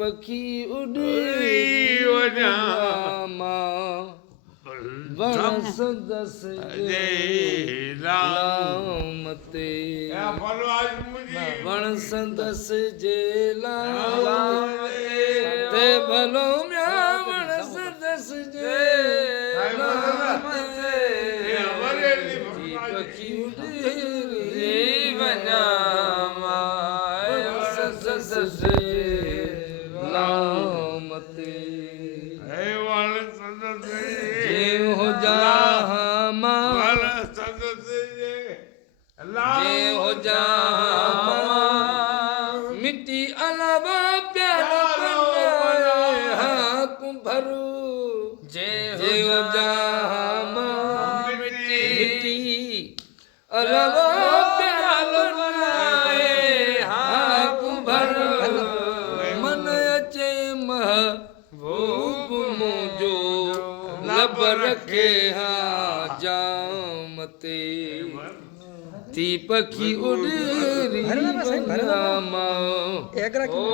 पखी उड़ी वजामा वण सदस जय राम ते वण सदस जय राम ते भलो म्या वण सदस जय राम ते पखी उड़ी वजामा वण सदस हो जहाँ हो जहाँ मिट्टी अलावा प्यार हाथ भरू जे हो जहाँ मिट्टी अलावा प्यार हाथ भरू मन अचे महबूब मुझो लब रखे हाँ जामते ती पखी उड़ी वनामा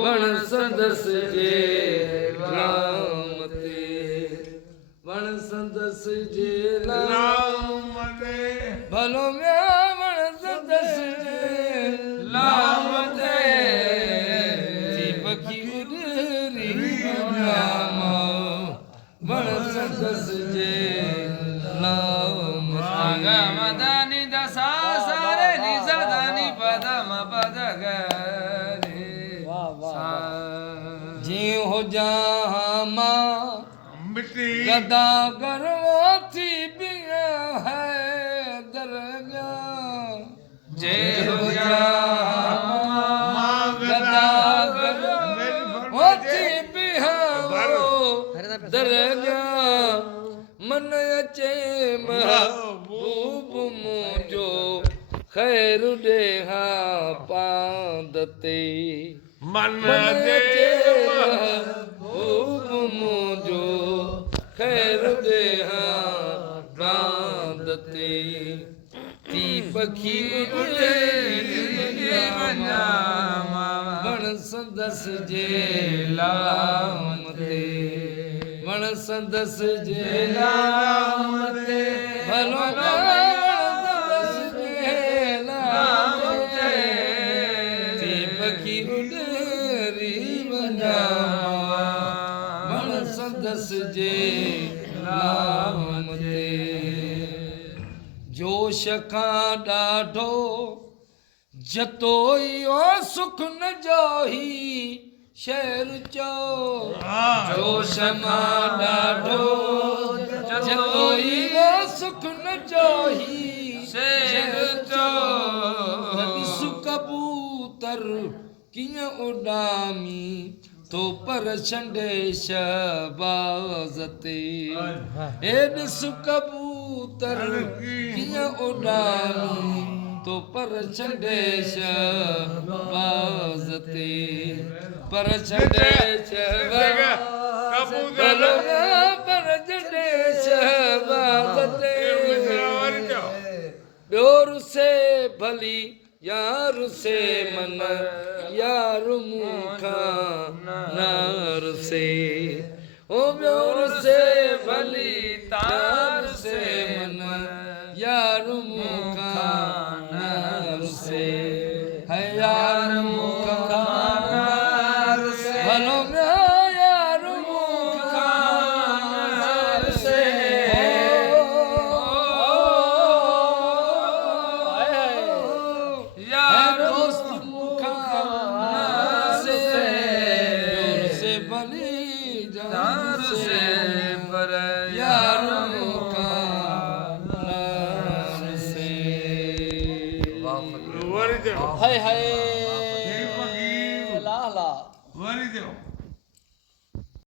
वण सदस जे रामते वण सदस जे रामते भलो म्या वण सदस जे रामते ती पखी उड़ी वनामा वण सदस जे मदानी दसा सारे निसा दानी पदम पद गे जी हो जहाँ माँ गदा गर्वो थी बिया है दरगा जे हो जहाँ गदा गर्वो थी बिया दरगा मन अचे महबूब मुझो खैर देहा पांदते मन अचे महबूब मुझो खैर देहा पांदते ती पखी उड़े वण सदस जे लामते वण सदस जे लामते भलो सदस जे लामते ती पखी उड़ी वनामा वण सदस जे लामते जोश खां ॾाढो जतोई ओ सुख न जोही शेर चो जोश मां ॾाढो जतोई ओ सुख न जोही शेर चो ॾिस कबूतर कीअं उॾामी तो पर छंडे शहबाज़ ते हे ॾिस कबूतर कीअं उॾामी तो पर छंडे शहबाज़ ते पर छंडे शहबाज़ पर छंडे शहबाज़ ते ॿियोर से भली यार से मन यार मूंखां नार से ओ ॿियोर से भली तार से मन यार मूंखां नार से है यार मूंखां नार से भलो यार से पर यार मुखा नार से वरी देव हाय हाय देव की ला ला वरी देव